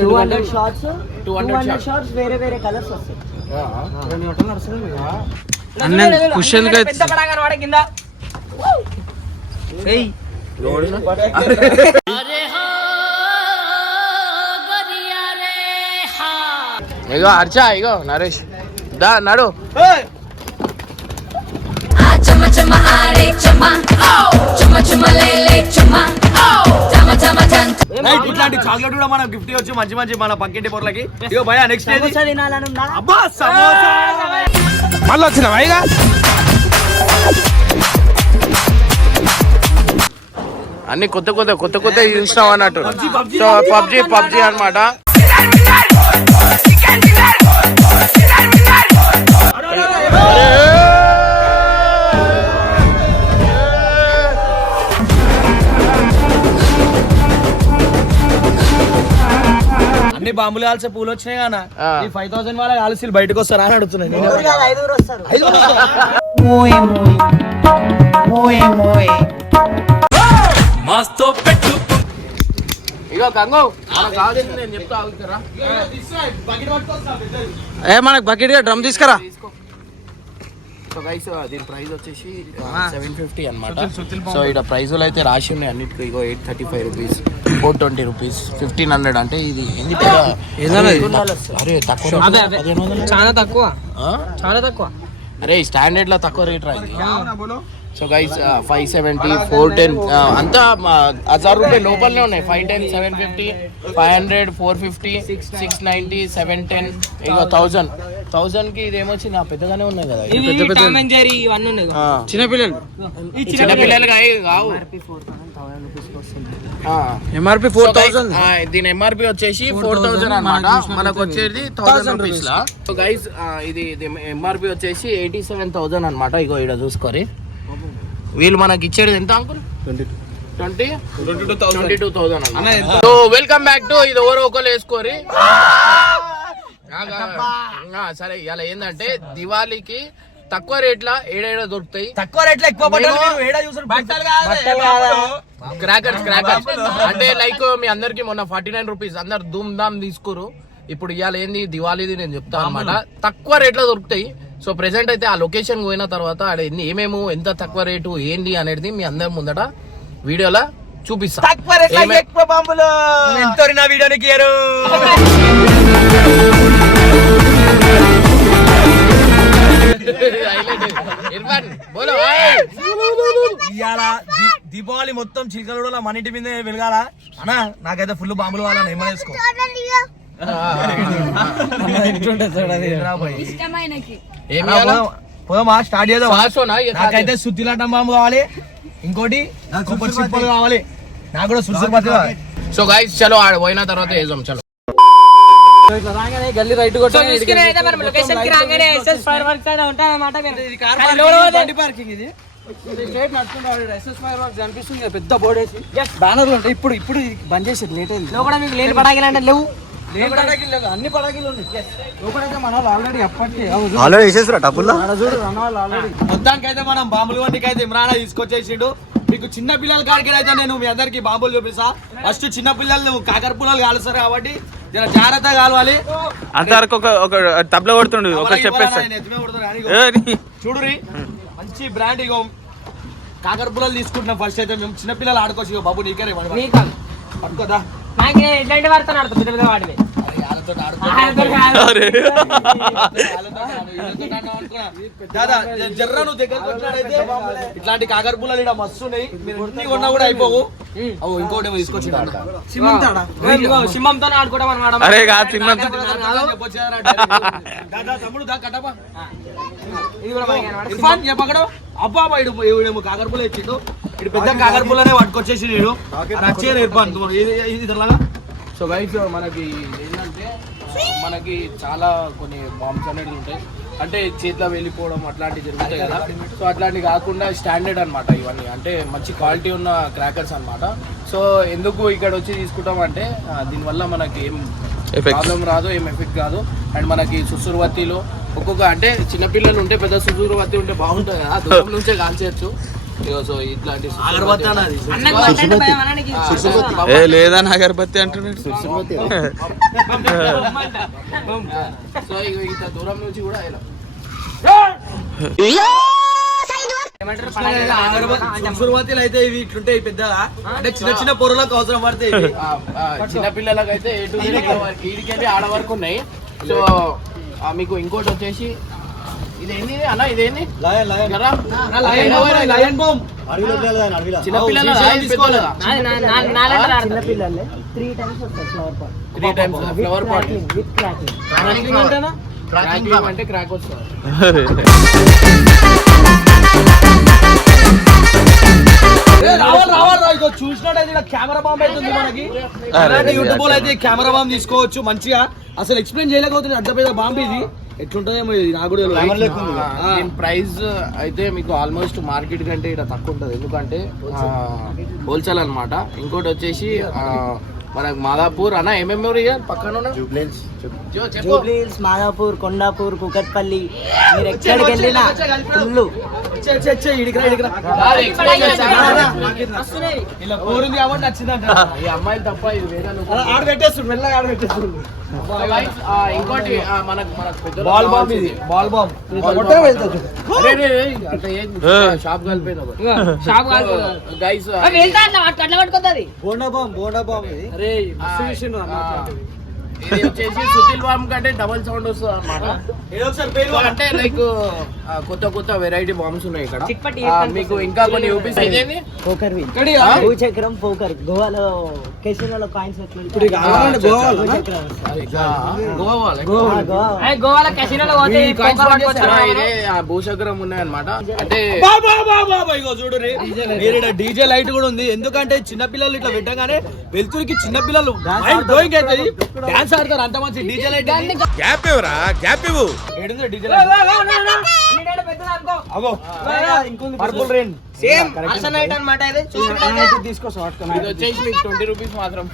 200 shorts 200 shorts వేరే వేరే colours వస్తాయి. క్వశ్చన్ పెద్ద పడాగా వాడే కింద ఏయ్ ఇగో అర్చా ఇగో నరేష్ దా నడు. ఇట్లాంటి చాక్లెట్ కూడా మనం గిఫ్ట్ ఇవ్వచ్చు మంచి మంచి మన పక్కింటి పొరలకి. ఇగో భయ నెక్స్ట్ మళ్ళీ వచ్చిన వైగా అన్ని కొత్త చూసినాం అన్నట్టు. సో పబ్జీ అన్నమాట. అన్ని బాంబులు కాల్సే పూలు వచ్చినాయి కానా ఈ 5000 వాళ్ళ కాల్సి బయటకు వస్తారా అని అడుగుతున్నాను. ఇగో కంగో మనకు కావాల్సింది నేను చెప్తా ఆగుతారా. మనకు బకెట్ డ్రమ్ తీసుకురా. సో గైస్ దీని ప్రైస్ వచ్చేసి 750 అన్నమాట. సో ఇక్కడ ప్రైజులు అయితే రాసి ఉన్నాయి అన్నిటికీ. ఇగో 835 రూపీస్, 420 రూపీస్, 1500. అంటే ఇది అరే తక్కువ, చాలా తక్కువ. అరే స్టాండర్డ్ లో తక్కువ రేట్ రా ఇది. సో గైస్ 570, 410 అంతా 1000 రూపాయలు లోపలనే ఉన్నాయి. 510, 750, 500, 450, 690, 710, ఇగో 1000 కి ఇది ఏమొచ్చింది పెద్దగానే ఉన్నాయి కదా. చిన్నపిల్లలు కావు. ఎంఆర్పి 4000. దీని ఎంఆర్పి వచ్చేసి 4000 అన్నమాట. మనకు వచ్చేది 1000 రూపీస్ లా. సో గైస్ ఇది ఎంఆర్పి వచ్చేసి 87,000 అన్నమాట. ఇగో ఇక్కడ చూసుకోరి. వీళ్ళు మనకి ఇచ్చేది ఎంత uncle? 22,000. So welcome back to ఇది ఎవరో ఒకరు వేసుకోరి. సరే ఇలా ఏంటంటే దివాళీకి తక్కువ రేట్ల ఏడేడ దొరుకుతాయి. తక్కువ రేట్ల ఎక్కువ క్రాకర్స్ అంటే లైక్ మీ అందరికి మొన్న 49 రూపీస్ అందరు ధూమ్ ధామ్ తీసుకోరు. ఇప్పుడు ఇవాళ ఏంది దివాళీది నేను చెప్తాను అనమాట. తక్కువ రేట్లో దొరుకుతాయి. సో ప్రెసెంట్ అయితే ఆ లొకేషన్ పోయిన తర్వాత ఆడ ఏమేమో ఎంత తక్కువ రేటు ఏంది అనేది మీ అందరి ముందట వీడియోలో చూపిస్తా. దీపావళి మొత్తం చిలకల మన ఇంటి మీద వెలగాల అన్నా. నాకైతే ఫుల్ బాంబులు వాళ్ళని ఏమనేసుకో. పోదామా స్టార్ట్ చేద్దాం. నాకైతే సుత్తిలాటం బాంబు కావాలి, ఇంకోటి సూపర్ సింపుల్ కావాలి, నాకు కూడా సుర్సుపతి. సో గైస్ చలో ఆడ పోయిన తర్వాత వేద్దాం. చలో గల్లీ రైట్ కనిపిస్తుంది పెద్ద బోర్డు వేసి బ్యానర్లు ఉంటాయి. ఇప్పుడు బంద్ చేసేది లేట్ అయింది. మీకు లేని పడాకిలు అంటే లేవు, అన్ని పడాకిలు ఉన్నాయి. మన ఆల్రెడీ అప్పటికే చూడు ఆల్రెడీ. మొత్తానికి అయితే మనం బాంబులు వంటికి అయితే ఇమ్రాన్ తీసుకొచ్చేసిండు. మీకు చిన్న పిల్లల కాడికి అయితే నేను మీ అందరికి బాంబులు చూపిస్తా. ఫస్ట్ చిన్న పిల్లలు కాకర పుల్లలు కాలుస్తారు కాబట్టి జర జాగ్రత్తగా కావాలి. అంతవరకు ఒక తబలా కొడుతుండు. చూడురి మంచి బ్రాండ్. ఇగో కాకర పుల్లలు తీసుకుంటున్నాం. ఫస్ట్ అయితే మేము చిన్న పిల్లలు ఆడుకోవచ్చు. బాబు నీకే పట్టుకోదా ఎట్లాంటి వాడితో ఆడుతుంది పెద్ద వాడిని ఇట్లాంటి కాకర పుల్లలు ఇక్కడ మస్తు ఉన్నాయి. మీరు కొన్నా కూడా అయిపోవు. ఇంకోటి తీసుకొచ్చి సింహంతో ఆడుకోవడం అనమాట. తమ్ముడు దా కట్టపా చెప్పకడం. అబ్బా ఇడేమో కాకర పుల్ల ఇచ్చిండు. ఇటు పెద్ద కాకర పుల్లనే పట్టుకొచ్చేసి నేను నచ్చేది ఇర్ఫాన్ ఇది ఇలాగా. సో గైస్ మనకి ఏంటంటే మనకి చాలా కొన్ని బాంబ్స్ అనేది ఉంటాయి. అంటే చేతిలో వెళ్ళిపోవడం అట్లాంటివి జరుగుతాయి కదా. సో అట్లాంటివి కాకుండా స్టాండర్డ్ అనమాట ఇవన్నీ. అంటే మంచి క్వాలిటీ ఉన్న క్రాకర్స్ అనమాట. సో ఎందుకు ఇక్కడ వచ్చి తీసుకుంటాం అంటే దీనివల్ల మనకి ఏం ప్రాబ్లం రాదు, ఏం ఎఫెక్ట్ కాదు. అండ్ మనకి సుసురువత్తిలో ఒక్కొక్క అంటే చిన్నపిల్లలు ఉంటే పెద్ద సుసురువత్తి ఉంటే బాగుంటుంది కదా, దూరం నుంచే కాల్చేయచ్చు. సో ఇట్లాంటి అగరబత్తి అన్నది ఏ లేదని అగరబత్తి అంటున్నాడు. సో ఇంత దూరం నుంచి కూడా ఇలా సురువాతీలు అయితే ఇవి ఇట్లుంటాయి పెద్దగా, అంటే చిన్న చిన్న పొరలకు అవసరం పడతాయి. చిన్న పిల్లలకు అయితే ఎటు ఈడికెళ్ళి ఆడ వరకు ఉన్నాయి. సో మీకు ఇంకోటి వచ్చేసి ఇదేంది అన్న, ఇదేంది చిన్న పిల్లల ఫ్లవర్ పాట్ అంటే క్రాక్ వస్తుంది. చూసినట్టయితే కెమెరా బాంబ్ అవుతుంది మనకి. యూట్యూబ్ లో అయితే కెమెరా బాంబ్ తీసుకోవచ్చు మంచిగా. అసలు ఎక్స్ప్లెయిన్ చేయలేకపోతుంది, అంత పెద్ద బాంబ్ ఇది. ఎట్లుంటుందేమో ఇది నాకు కూడా దీని ప్రైస్ అయితే మీకు ఆల్మోస్ట్ మార్కెట్ కంటే ఇక్కడ తక్కువ ఉంటుంది, ఎందుకంటే హోల్సేల్ అన్నమాట. ఇంకోటి వచ్చేసి మనకు మాదాపూర్ అన్న ఏమేమి పక్కన జూబ్లీహిల్స్, మాదాపూర్, కొండాపూర్, కుకట్పల్లి, మీరు ఎక్కడికి వెళ్ళినా ఫుల్ ఈ అమ్మాయిలు తప్ప ఇది వేరే ఆడబెట్టేస్తుంది, మెల్లగా ఆడబెట్టేస్తుంది. ఇంకోటి మనకు బాల్ బాంబ్, ఇది బాల్ బాంబ్ షాప్ కలిపోయింది guys. Bonda bomb, bonda bomb ఇది. ఇది వచ్చేసి సుతిల్ బాంబ్ కంటే డబల్ సౌండ్ వస్తుంది అన్నమాట. అంటే లైక్ కొత్త కొత్త వెరైటీ బాంబ్స్ ఉన్నాయి ఇక్కడ. మీకు ఇంకా కొన్ని చూపిస్తాయి. పోకర్ వీల్, భూచక్రం పోకర్. గోవాలో కెసినోలో కాయిన్స్ ఇదే భూచక్రం ఉన్నాయి అన్నమాట. అంటే చూడు డీజే లైట్ కూడా ఉంది, ఎందుకంటే చిన్నపిల్లలు ఇట్లా పెట్టగానే వెళ్తురికి చిన్నపిల్లలు డాన్స్ ఆడతారు. అంత మంచి డీజే లైట్. గ్యాప్ ఇవ్వరా, గ్యాప్ ఇవ్వు. DJ light purple rain same night అన్నమాట. ఇది తీసుకో షార్ట్ ఇది వచ్చేసి మీకు 20 రూపీస్ మాత్రం.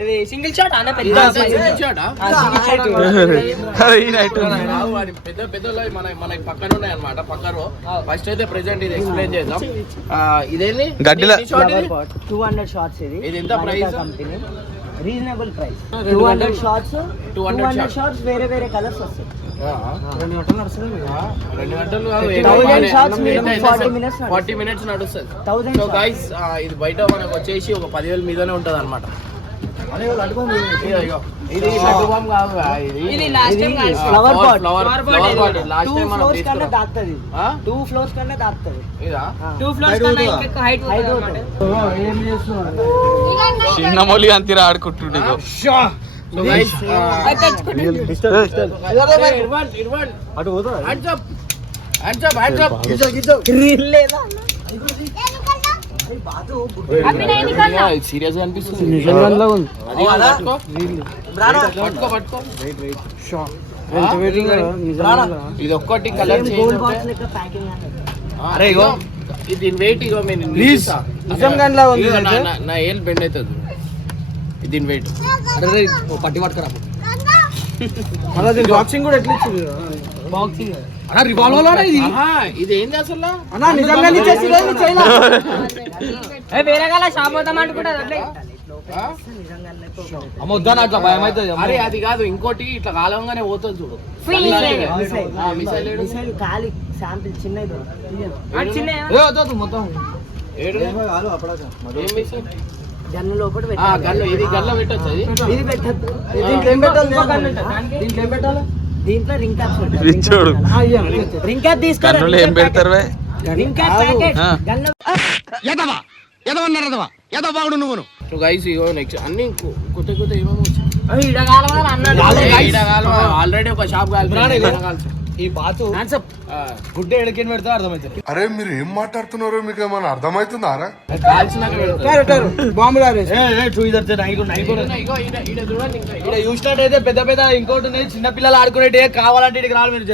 ఇది సింగిల్ షాట్ అన్న, పెద్ద పెద్ద పెద్ద మనకి పక్కన ఉన్నాయి అన్నమాట. పక్కన ఫస్ట్ అయితే ప్రెసెంట్ ఇది ఎక్స్ప్లెయిన్ చేద్దాం. ఇదేంటి గడ్డిలో 200 షాట్స్. ఇది ఎంత price? Company reasonable price. 200 shots, 200 shots వేరే వేరే కలర్స్ వస్తాయి. 2 గంటలు నడుస్తుంది. 2 గంటలు 40 మినిట్స్ నడుస్తుంది. సో గైస్ ఇది బయట మనకు వచ్చేసి ఒక 10,000 మీదనే ఉంటది అనమాట. ఇది లడ్డు బాంబ్ కాదు, ఇది ఫ్లవర్ పాట్. లాస్ట్ టైం మనం 2 ఫ్లోర్స్ కన్నా దాక్తది. ఇదా 2 ఫ్లోర్స్ కన్నా ఇంకా హైట్ అవుతుంది. ఏం చేస్తున్నారు? చిన్న మొలి అంతిరా ఆడుకుంటుండే. సో గైస్ సీరియస్ గా అనిపిస్తుంది. ఇది ఒక్కటి కలర్ అరే ఇగో దీని వెయిట్ ఇగో నా ఏల్ బెండ్ అవుతుంది దీని వెయిట్. పట్టి పట్టుకురా బాక్సింగ్ కూడా ఎట్లా ఇచ్చింది? బాక్సింగ్ రివాల్వర్ ఇది ఏంది అసలు? వేరే గల షాప్ పోతాం అనుకుంటా. అట్లా భయం అవుతుంది. అరే అది కాదు, ఇంకోటి ఇట్లా కాలంగానే పోతుంది చూడు. ఖాళీ శాంపిల్ చిన్నది మొత్తం గన్ను లోపల గన్ను. ఇది గన్లో పెట్టచ్చు. ఇది పెట్టద్దు. దీంట్లో ఏం పెట్టాలి? దీంట్లో రింగ్ క్యాప్స్ రిచోడు రింగ్ క్యాప్ తీసుకోవాలి. కన్నులు ఏం పెడతారు? Ring cap packet gun. బాగుడు నువ్వు. సో గైస్ ఇగో నెక్స్ట్ అన్ని కొత్త కొత్త ఏమేమో ఆల్రెడీ ఒక షాప్ కాల్చి ఈ బాతు గుడ్డ ఎడకిని పెడతా అర్థమవుతుంది. అరే మీరు ఏం మాట్లాడుతున్నారో మీకు ఏమైనా అర్థమవుతుందా? కాల్చినాక చూసినట్టయితే పెద్ద పెద్ద ఇంకోటి ఉన్నాయి, చిన్న పిల్లలు ఆడుకునేటే కావాలంటే ఇక్కడికి రావాలి. మీరు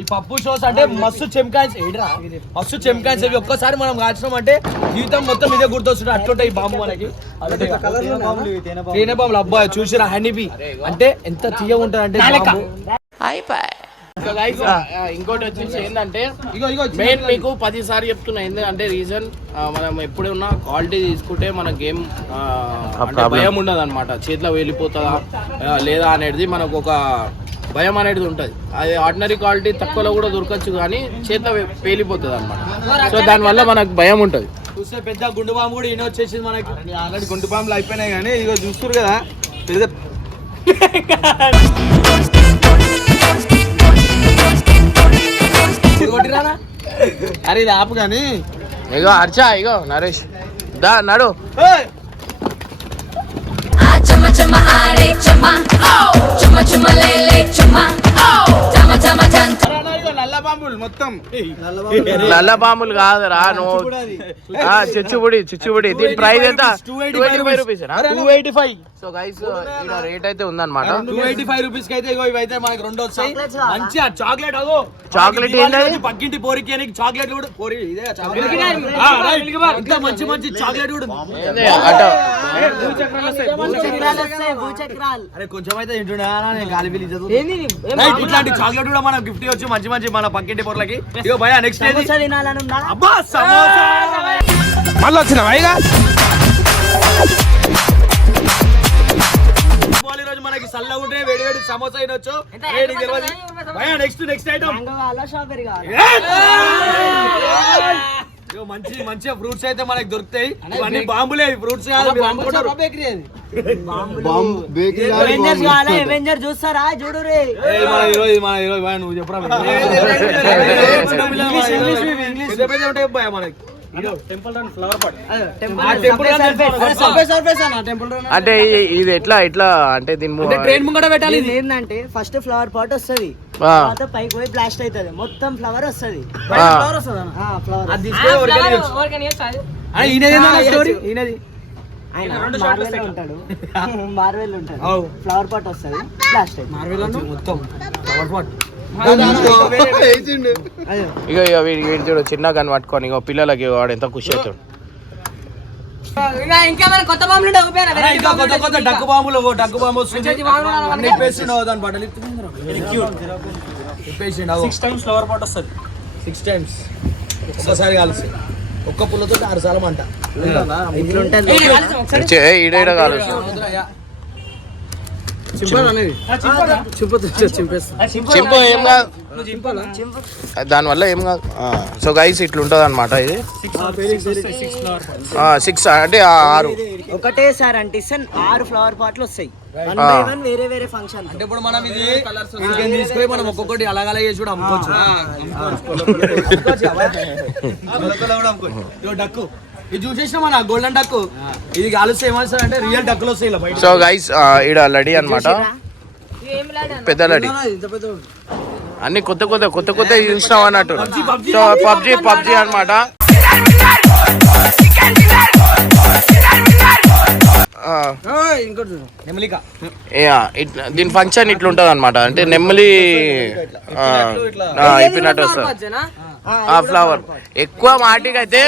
ఈ పప్పు షోస్ అంటే మస్తు చెంకాయస్, మస్తు చెంకాయస్. ఇవి ఒక్కసారి మనం కాల్చినాం అంటే జీవితం మొత్తం ఇదే గుర్తొస్తుంది. అట్లుంటాయి ఈ బాంబు మనకి. తేనె బాంబులు అబ్బాయి చూసిరా, హనీబీ అంటే ఎంత తీయగా ఉంటుంది అంటే సో గైస్ ఇంకోటి వచ్చేసి ఏంటంటే మెయిన్ మీకు 10 సార్లు చెప్తున్నా ఎందుకంటే రీజన్ మనం ఎప్పుడున్నా క్వాలిటీ తీసుకుంటే మన గేమ్ అంటే భయం ఉండదు అనమాట చేతిలో వెళ్ళిపోతుందా లేదా అనేది మనకు ఒక భయం అనేది ఉంటుంది. అది ఆర్డినరీ క్వాలిటీ తక్కువలో కూడా దొరకచ్చు కానీ చేతిలో పేలిపోతుంది అనమాట. సో దానివల్ల మనకు భయం ఉంటుంది. చూస్తే పెద్ద గుండు బాంబు కూడా ఈయన వచ్చేసింది మనకి. ఆల్రెడీ గుండు బాంబులు అయిపోయినాయి కానీ ఇదిగో చూస్తారు కదా పెద్ద అరే ఇది ఆపు కానీ ఇగో అర్చా ఇగో నరేష్ దా నడు. chama chama are chama chama chama lele chama chama chama chan నల్ల బాంబులు మొత్తం నల్ల బాంబులు కాదురా నువ్వు చిచ్చుబుడి దీని ప్రైస్ ఎంత 285 రూపీస్. 285. సో గైస్ ఇక్కడ రేట్ అయితే ఉందన్నమాట. 285 రూపీస్ కి అయితే ఇగో ఇవైతే మనకి రెండు వచ్చాయి. మంచిగా చాక్లెట్ అగో చాక్లెట్ ఏంటి పక్కింటి పోరికి చాక్లెట్ కూడా పోరి ఇదే చాక్లెట్ ఇంకా మంచి మంచి చాక్లెట్ కూడా అరే కొంచెం అయితే తింటున్నా నేను గాలి బిల్ ఇట్లాంటి చాక్లెట్ కూడా మనం గిఫ్ట్ ఇవ్వచ్చు మంచి మంచి మన పక్కింటి పోర్లకి. ఇగో భయ నెక్స్ట్ అబ్బా సమోసా మళ్ళీ వచ్చిన రోజు మనకి సల్ల ఉంటే వేడి వేడి సమోసా అయినొచ్చు. నెక్స్ట్ ఐటమ్ మంచి మంచిగా ఫ్రూట్స్ అయితే మనకి దొరుకుతాయి. ఇవన్నీ బాంబులే ఫ్రూట్స్ చూస్తారా చూడు నువ్వు చెప్పరా ఉంటాయి మనకి. అంటే ఇది ఎట్లా అంటే దీని ట్రైన్ ముంగట పెట్టాలి. ఇది ఏంటంటే ఫస్ట్ ఫ్లవర్ పాట్ వస్తుంది, తర్వాత పైకి పోయి బ్లాస్ట్ అవుతుంది, మొత్తం ఫ్లవర్ వస్తుంది. ఉంటాడు మార్వెల్ ఉంటాడు, ఫ్లవర్ పాట్ వస్తుంది, బ్లాస్ట్ అవుతుంది మొత్తం ఫ్లవర్ పాట్. ఇక వీడి చూడు చిన్న గన్ పట్టుకొని ఇగో పిల్లలకి వాడు ఎంత ఖుషి అవుతాడు. కొత్త బాంబులు కొత్త డక్కు బాంబులు డక్కు బాంబు వస్తుంది. దాని బట్టలు ఇప్పేసిండు 6 times ఫ్లవర్ పాట్ వస్తుంది. 6 times ఒక్కసారి కలిసి ఒక్క పుల్లతో 6 సార్లు అంట ఈడ కాదు. చింపు ఏం కాదు దానివల్ల ఏం కాదు. సో గైస్ ఇట్లుంటది అనమాట. ఇది 6 అంటే 6 ఒకటే సార్ అంటే 6 ఫ్లవర్ పాట్లు వస్తాయి. వేరే వేరే ఫంక్షన్ అంటే ఇప్పుడు మనం ఇది తీసుకొని మనం ఒక్కొక్కటి అలాగలా చేసి కూడా అమ్ముకోవచ్చు. డక్కు ఇది చూసేసిన మన గోల్డెన్ డక్కు ఇది కాలుస్తే ఏమవుతుంది అంటే రియల్ డక్కులు వస్తాయి. సో గైస్ ఈడ లడి అనమాట, పెద్ద లడి అన్ని కొత్త చూసినావు అన్నట్టు. సో పబ్జి అనమాట. దీని ఫంక్షన్ ఇట్లుంటది అనమాట. అంటే నెమ్మలి ఇప్పినట్టు వస్తుంది ఫ్లవర్. ఎక్కువ మాటికి అయితే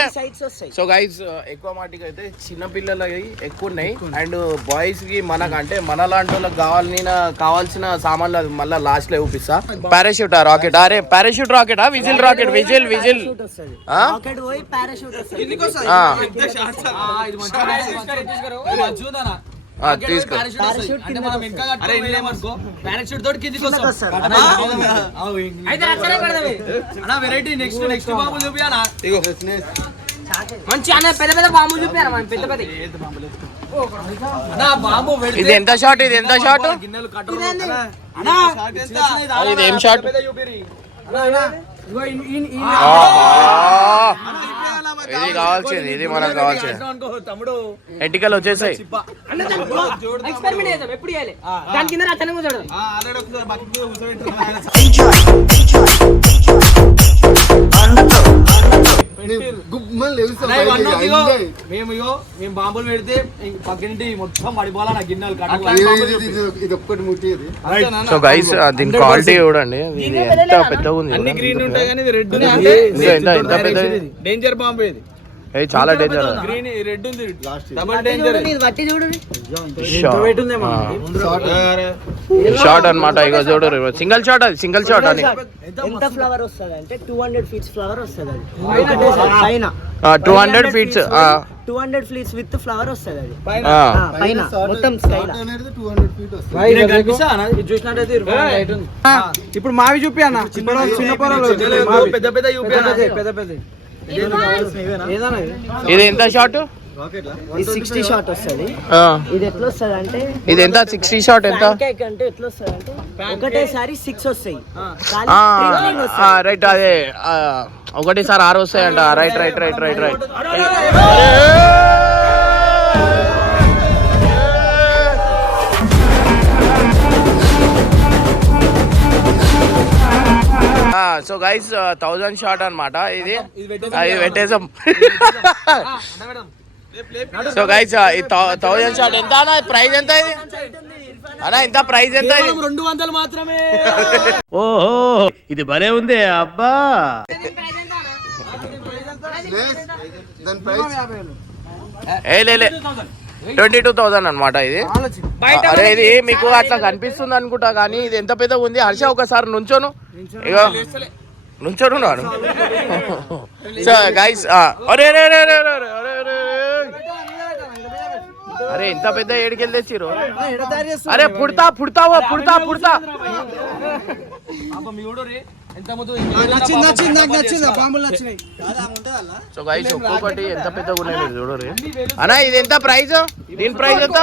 సో గైస్ ఎక్కువ మాటికి అయితే చిన్న పిల్లలకి ఎక్కువ ఉన్నాయి. అండ్ బాయ్స్ కి మనకంటే మన లాంటి వాళ్ళకి కావాల్సిన సామాన్లు అది మళ్ళీ లాస్ట్ లో చూపిస్తా. పారాషూట్ రాకెట్ అరే parachute rocket whistle rocket whistle మంచి అన్న పెద్ద పెద్ద బాంబులు చూపారు మనం పెద్ద పెద్ద. ఇది ఎంత షాట్ ఇది ఏం షాట్? ఇది కావాల్సింది, ఇది మనకు కావాల్సింది. ఎంటికలు వచ్చేసాయి. మేము బాంబులు పెడితే పక్కనింటి మొత్తం పడిపోవాలా నా గిన్నెలు. సో గైస్ దీని క్వాలిటీ చూడండి, ఎంత పెద్దగా ఉంది. అన్ని గ్రీన్ ఉంటాయి కానీ ఇది రెడ్. డేంజర్ బాంబు ఇది. ఇది చాలా డేంజర్. గ్రీన్ రెడ్ ఉంది డబుల్ డేంజర్. షార్ట్ అన్నమాట. ఇగో చూడు సింగిల్ షాట్, అది సింగిల్ షాట్ అని. ఎంత ఫ్లవర్ వస్తుంది అంటే 200 ఫీట్స్ ఫ్లవర్ వస్తుంది అది ఒకటేసారి పైన. 200 ఫీట్స్ 200 ఫీట్స్ విత్ ఫ్లవర్ వస్తుంది అది పైన మొత్తం స్కై చూసినట్టయితే ఇప్పుడు మావి చూపి అన్న చిన్న పొరలు పెద్ద పెద్ద పెద్ద పెద్ద ఇది ఎంత షాట్? 60 షాట్ వస్తుంది. ఇది ఎట్లా వస్తుంది అంటే ఇది ఎంత 60 షాట్ ఎంత? అంటే ఎట్లా వస్తుంది అంటే ఒకటేసారి 6 వస్తాయి. రైట్, అదే ఒకటేసారి 6 వస్తాయంట. Right right right right right. So guys 1000 shot అన్నమాట ఇది. అది పెట్టేసాం. సో గైస్ ఈ 1000 షాట్ ఎంత అన్న? ప్రైస్ ఎంత ఇది అన్నా? ఎంత ప్రైస్ ఎంత? 200 మాత్రమే. ఓహో ఇది భలే ఉంది అబ్బా. ఏ లే 22,000 అనమాట ఇది. అరే ఇది మీకు అట్లా కనిపిస్తుంది అనుకుంటా, కానీ ఇది ఎంత పెద్దగా ఉంది. హర్ష ఒకసారి నుంచోను, ఇగో నుంచోను నాను. సో గైస్ అరే అరే ఇంత పెద్ద ఏడికెళ్ళి తెచ్చిరు. అరే పుడతావో పుడతా. సో గైస్ ఒక్కొక్కటి ఎంత పెద్దగా ఉన్నాయి మీరు చూడరు అన్నా. ఇది ఎంత ప్రైస్? దీని ప్రైస్ ఎంత?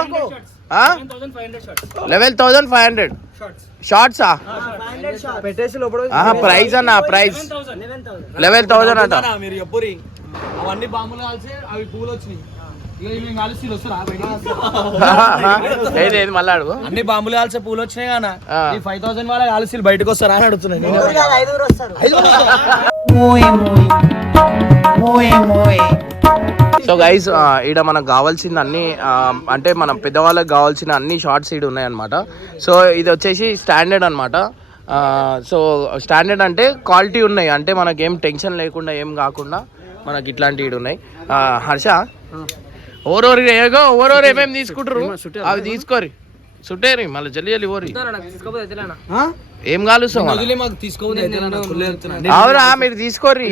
11,500 షార్ట్సా? ప్రైస్ అన్న, ప్రైస్ 11,000 అంట. మీరు ఎప్పుడు అవన్నీ బాంబులు కాల్చి అవి పూలు వచ్చినాయి. ఏది మళ్ళీ అడుగు. అన్ని బాంబులు కాల్చే పూలు వచ్చినాయి కానీ ఈ 5,000 వాళ్ళ కాల్సి బయటకు వస్తారా అని అడుగుతున్నాను. సో గైస్ ఈడ మనకు కావాల్సింది అన్ని అంటే మనం పెద్దవాళ్ళకి కావాల్సిన అన్ని షార్ట్స్ ఈడ ఉన్నాయన్నమాట. సో ఇది వచ్చేసి స్టాండర్డ్ అనమాట. సో స్టాండర్డ్ అంటే క్వాలిటీ ఉన్నాయి, అంటే మనకేం టెన్షన్ లేకుండా ఏం కాకుండా మనకి ఇట్లాంటివి ఈడ ఉన్నాయి. హర్ష ఓరోరు ఏమేమి తీసుకుంటారు అవి తీసుకోరి, చుట్టేరి మళ్ళీ జల్లి ఓరి. ఏం కాలుస్తాం అవురా? మీరు తీసుకోర్రి.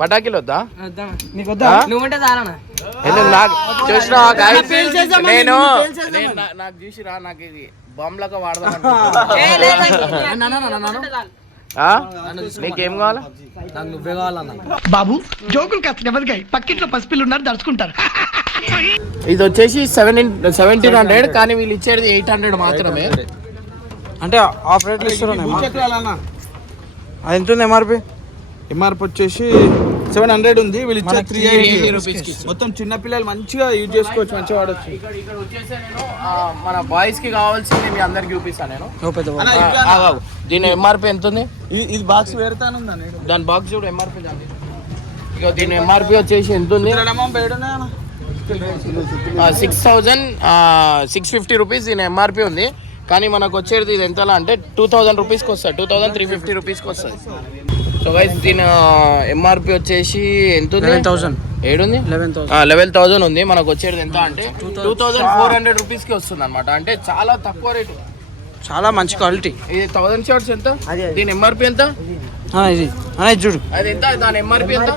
పటాకీలు వద్దా? చూసినా నేను నాకు చూసిరా, నాకు ఇది బాంబులాగా వాడదాం. నీకేం కావాలా? నాకు నువ్వే కావాలన్నా. బాబు జోకులు కాస్త నెమ్మదిగా, పక్కింట్లో పసిపిల్లు ఉన్నారు దడుచుకుంటారు. ఇది వచ్చేసి 1700, కానీ వీళ్ళు ఇచ్చేది 800 మాత్రమే. అంటే ఆఫ్ రేట్ ఇస్తారు. అది ఎంత ఉంది ఎంఆర్పి? ఎంఆర్పి వచ్చేసి 700 ఉంది. వీళ్ళు ఇచ్చే 380 రూపీస్. మొత్తం చిన్న పిల్లలు మంచిగా యూజ్ చేసుకోవచ్చు, మంచిగా వాడచ్చు. ఇక్కడ వచ్చేసి నేను మన బాయ్స్ కి కావాల్సింది మీ అందరికి చూపిస్తాను నేను. దీని ఎంఆర్పి ఎంత ఉంది? ఇది బాక్స్ వేరుతానుందా? దాని బాక్స్ చూడు ఎంఆర్పి. దాని ఇక దీని ఎంఆర్పి వచ్చేసి ఎంత ఉంది? 6,650 రూపీస్ దీని ఎంఆర్పి ఉంది. కానీ మనకు వచ్చేది ఇది ఎంతలా అంటే 2,000 రూపీస్కి వస్తుంది, 2,350 రూపీస్కి వస్తుంది. సో గైస్ దీని ఎంఆర్పి వచ్చేసి ఎంత ఉంది? 11,000 ఉంది. మనకు వచ్చేది ఎంత అంటే 2,400 రూపీస్కి వస్తుంది అనమాట. అంటే చాలా తక్కువ రేటు, చాలా మంచి క్వాలిటీ. ఇది 1000 షార్ట్స్ ఎంత? దీని ఎంఆర్పి ఎంత? ఇది చూడు, అది ఎంత? దాని ఎంఆర్పి ఎంత?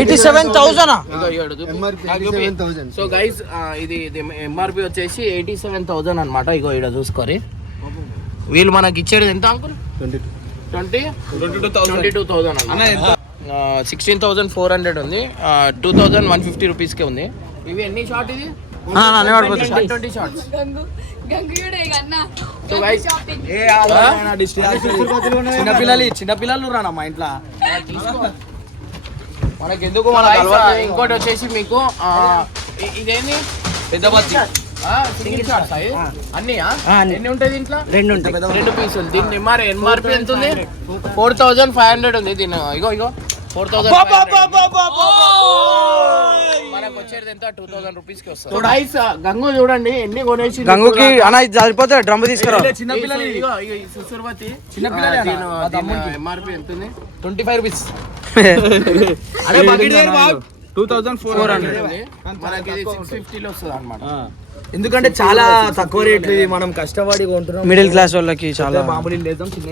87,000. సో గైస్ ఇది ఎంఆర్పి వచ్చేసి 87,000 అనమాట. ఇగో ఇక్కడ చూసుకోరి. వీళ్ళు మనకి ఇచ్చేది ఎంత అంకుల్? 22,000 అన్న. 16,400 ఉంది. 2,150 రూపీస్కే ఉంది. ఇవి ఎన్ని షార్ట్? ఇది 20 షార్ట్స్. చిన్నపిల్లలు రానా మా ఇంట్లో మనకి ఎందుకు మన ఇంకోటి వచ్చేసి మీకు ఇదేంది పెద్ద బజ్జీ సింగిల్ షాట్స్ అన్ని ఎన్ని ఉంటాయి దీంట్లో? 2 పీసులు. దీని ఎంఆర్పి ఎంత ఉంది? 4,500 ఉంది. దీని ఇగో మనకు వచ్చేది ఎంత 2000 రూపీస్ కి వస్తుంది. గైస్ గంగు చూడండి ఎన్ని కొనేసి గంగుకి అన్న ఇది సరిపోతే డ్రమ్ తీసుకురా. చిన్న పిల్లలు సుసుర్వతి చిన్న పిల్లలే ఎంఆర్పి ఎంత ఉంది? 25 రూపీస్. అరే బకెట్ దేర్ బాబ్ 2400 మనకి ఇది 650 లో వస్తుంది అన్నమాట. ఎందుకంటే చాలా తక్కువ రేట్లు ఇది, మనం కష్టపడి కొంటున్నాం. మిడిల్ క్లాస్ వాళ్ళకి చాలా మామూలు లేదాం చిన్న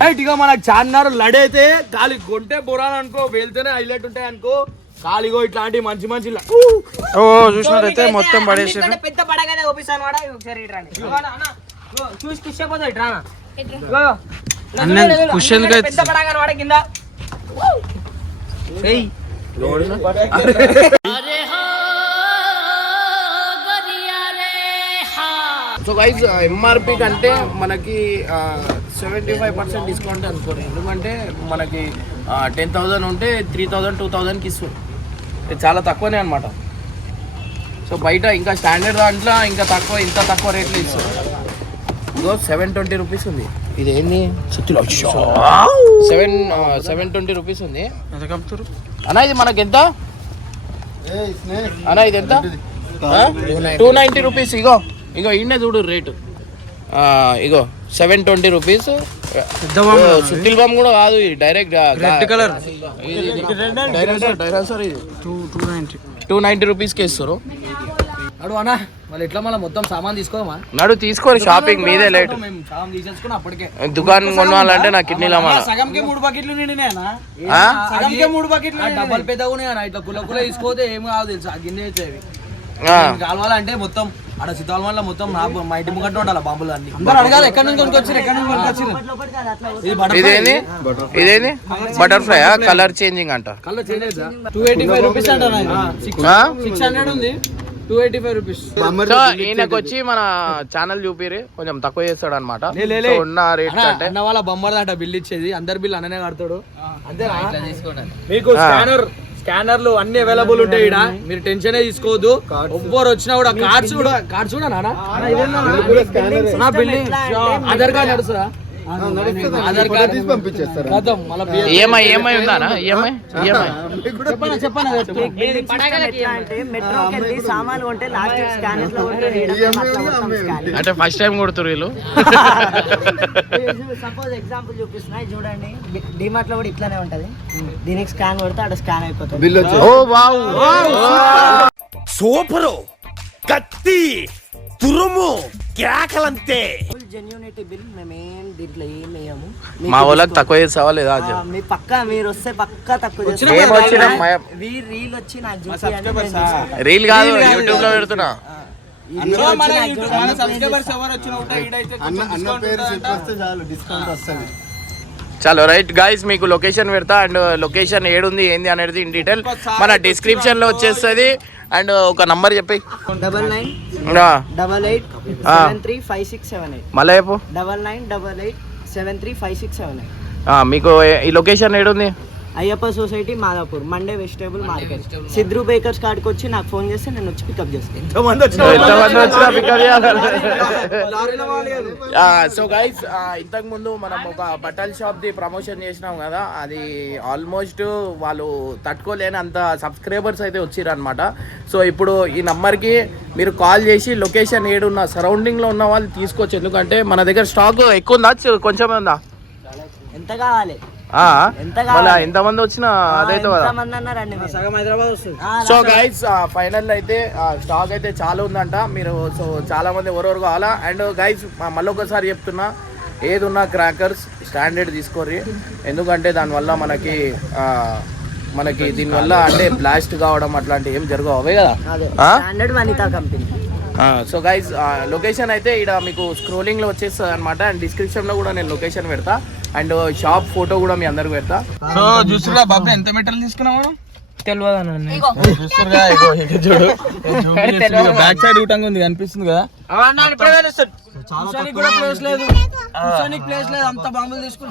రైట్. ఇక మనకు చార్మినార్ లడైతే ఖాళీ కొంటే బురాన్ అనుకో, వెళ్తేనే హైలైట్ ఉంటాయి అనుకో. ఖాళీగో ఇట్లాంటి మంచి మంచి ఓ చూసినట్టయితే మొత్తం పడేసారు. పెద్ద పడగనే ఓపిస్తాను వాడా ఒకసారి ఇట్రాని చూసి కుషిపోతా ఇట్రానా అన్న క్వశ్చన్ పెద్ద పడగన వాడ కింద సో గైస్ ఎంఆర్పి కంటే మనకి 75% డిస్కౌంట్ అనుకోండి. ఎందుకంటే మనకి 10,000 ఉంటే 3,000 2,000కి ఇస్తుంది. ఇది చాలా తక్కువనే అనమాట. సో బయట ఇంకా స్టాండర్డ్ దాంట్లో ఇంకా తక్కువ, ఇంత తక్కువ రేట్లు ఇస్తుంది. ఇదో 720 రూపీస్ ఉంది. ఇది ఏంది 720 రూపీస్ ఉంది అన్న. ఇది మనకి ఎంత అన్న? ఇది ఎంత? 290 రూపీస్. ఇగో ఇగో ఇన్నే చూడు రేటు. ఇగో 720 రూపీస్. సుత్తిల్ బామ్ కూడా కాదు, ఇది డైరెక్ట్ రెడ్ కలర్ డైనోసార్. ఇది 290 రూపీస్కి ఇస్తారు. అడు అన్న మళ్ళీ ఎట్లా మళ్ళీ మొత్తం సామాన్ తీసుకోమా? నడు తీసుకోరు, షాపింగ్ మీదే లేట్. మేము సామాన్ తీసేసుకుని అప్పటికే దుకాణం కొనాలంటే నా కిడ్నీలో సగంకే 3 బకెట్లు నిండినాయి అన్న. సగంకే 3 బకెట్లు డబ్బులు పెద్దగా ఉన్నాయి అన్న. ఇట్లా కుల తీసుకోతే ఏం కాదు తెలుసు, ఆ గిన్నె వచ్చేవి కావాలంటే మొత్తం ఆడ సితాల మొత్తం మా ఇంటి ముంగట్టు ఉండాలి బాంబులు అన్ని. అందరూ అడగాలి ఎక్కడి నుంచి కొనుకొచ్చారు, ఎక్కడి నుంచి కొనుకొచ్చారు. ఇదేంది ఇదేంది బటర్ఫ్లై కలర్ చేంజింగ్ అంట. కలర్ చేంజ్ అవుతా 285 రూపీస్ అంట. 600 ఉంది 285 రూపీస్. సో ఈయనకు వచ్చి మన ఛానల్ చూపిరి కొంచెం తక్కువ చేస్తాడు అనమాట. ఉన్న రేట్ అంటే అన్న వాళ్ళ బొమ్మదంట బిల్ ఇచ్చేది, అందరి బిల్ అన్ననే కడతాడు. అంతేనా? మీకు స్కానర్లు అన్ని అవైలబుల్ ఉంటాయి ఇక్కడ, మీరు టెన్షన్ తీసుకోవద్దు. ఎవ్వరు వచ్చినా కూడా కార్డ్స్ కూడా నానా బిల్డింగ్ ఆధార్ కార్డ్ నడుస్తుందా? ఆధార్ కార్డ్ తీసి పంపించేస్తారు. ఈఎంఐ ఉందా? చెప్పండి సామాన్లు కొంటే లాస్ట్ స్కానర్ లో అంటే ఫస్ట్ టైం కొడుతురు వీళ్ళు. సపోజ్ ఎగ్జాంపుల్ చూపిస్తున్నాయి చూడండి, డిమార్ట్ లో కూడా ఇట్లానే ఉంటది. దీనికి స్కాన్ కొడితే అక్కడ స్కాన్ అయిపోతుంది. ఓ వావ్ సూపరు కత్తి తురుము కేకలంతే. ఫుల్ జెన్యూనిటీ బిల్ మేమేం దీంట్లో ఏం వేయము. మా వాళ్ళకి తక్కువ చేస్తావా లేదా? మీ పక్కా మీరు వస్తే పక్కా తక్కువ రీల్ వచ్చి నాకు చూసి రీల్ కాదు యూట్యూబ్ లో పెడుతున్నా. చలో రైట్ గైస్, మీకు లొకేషన్ పెడతా అండ్ లొకేషన్ ఏడుంది ఏంది అనేది ఇన్ డీటెయిల్ మన డిస్క్రిప్షన్ లో వచ్చేస్తుంది. అండ్ ఒక నంబర్ చెప్పి 9988735678 మళ్ళీ చెప్పు. 9988735678. మీకు ఈ లొకేషన్ ఏడుంది? Ayyappa society Madhapur, Monday vegetable market. సిద్రు బేకర్స్ కాడికి వచ్చి నాకు ఫోన్ చేస్తే నేను వచ్చి పికప్ చేస్తాను. సో గైస్ ఇంతకు ముందు మనం ఒక బట్టల షాప్ ది ప్రమోషన్ చేసినాం కదా, అది ఆల్మోస్ట్ వాళ్ళు తట్టుకోలేని అంత సబ్స్క్రైబర్స్ అయితే వచ్చిర్రు అనమాట. సో ఇప్పుడు ఈ నంబర్కి మీరు కాల్ చేసి లొకేషన్ ఏడున్న సరౌండింగ్లో ఉన్న వాళ్ళు తీసుకోవచ్చు. ఎందుకంటే మన దగ్గర స్టాక్ ఎక్కువ ఉందా కొంచెం ఉందా? ఎంత కావాలి? ఎంత మంది వచ్చినా అదైతే సగం హైదరాబాద్ వస్తుంది. సో గైస్ ఫైనల్ అయితే స్టాక్ అయితే చాలా ఉందంట. మీరు సో చాలా మంది ఎవరెవరు కావాలా. అండ్ గైస్ మళ్ళీ ఒకసారి చెప్తున్నా, ఏది ఉన్నా క్రాకర్స్ స్టాండర్డ్ తీసుకోర్రి. ఎందుకంటే దానివల్ల మనకి దీనివల్ల అంటే బ్లాస్ట్ కావడం అట్లాంటివి ఏం జరగవు అవే కదా. సో గైస్ లొకేషన్ అయితే ఇక్కడ మీకు స్క్రోలింగ్లో వచ్చేస్తుంది అనమాట. అండ్ డిస్క్రిప్షన్లో కూడా నేను లొకేషన్ పెడతా అండ్ షాప్ ఫోటో కూడా మీ అందరికి పెడతా. సో చూస్తున్నా బాబు ఎంత మెటల్ తీసుకున్నావు? చూడు బ్యాక్ సైడ్ ఊటంగా ఉంది కనిపిస్తుంది కదా. ప్లేస్ లేదు, ప్లేస్ లేదు, అంత బాంబులు తీసుకున్నాం.